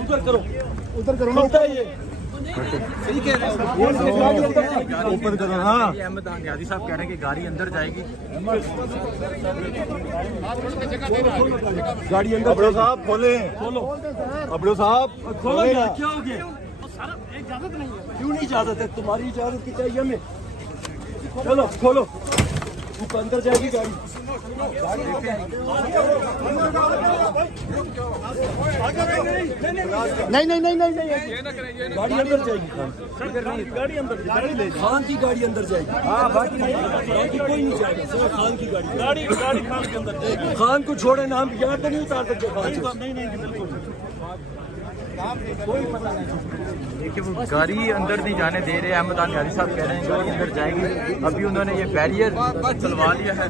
उधर करो ना, उधर ये सही कह रहे हो, ऊपर करो। हाँ, अहमद आंग्यादी साहब कह रहे हैं कि गाड़ी अंदर जाएगी। गाड़ी अंदर। अबड़ो साहब खोले, खोलो अबड़ो साहब खोलो। क्या हो गया? इजाजत नहीं है। क्यों नहीं इजाजत है? तुम्हारी इजाजत की चाहिए हमें। चलो खोलो, ऊपर अंदर जाएगी गाड़ी। नहीं नहीं नहीं नहीं नहीं, गाड़ी अंदर जाएगी। गाड़ी अंदर, खान की गाड़ी अंदर जाएगी। हाँ, बाकी कोई नहीं जाएगा, सिर्फ खान की गाड़ी। गाड़ी खान के अंदर जाएगी। खान को छोड़े नाम यार तो नहीं उतार सकते खान से। नहीं बिल्कुल कोई पता नहीं। देखिए वो गाड़ी अंदर नहीं जाने दे रहे। अहमद आंग्यादी साहब कह रहे हैं गाड़ी अंदर जाएगी। अभी उन्होंने ये बैरियर चलवा लिया है।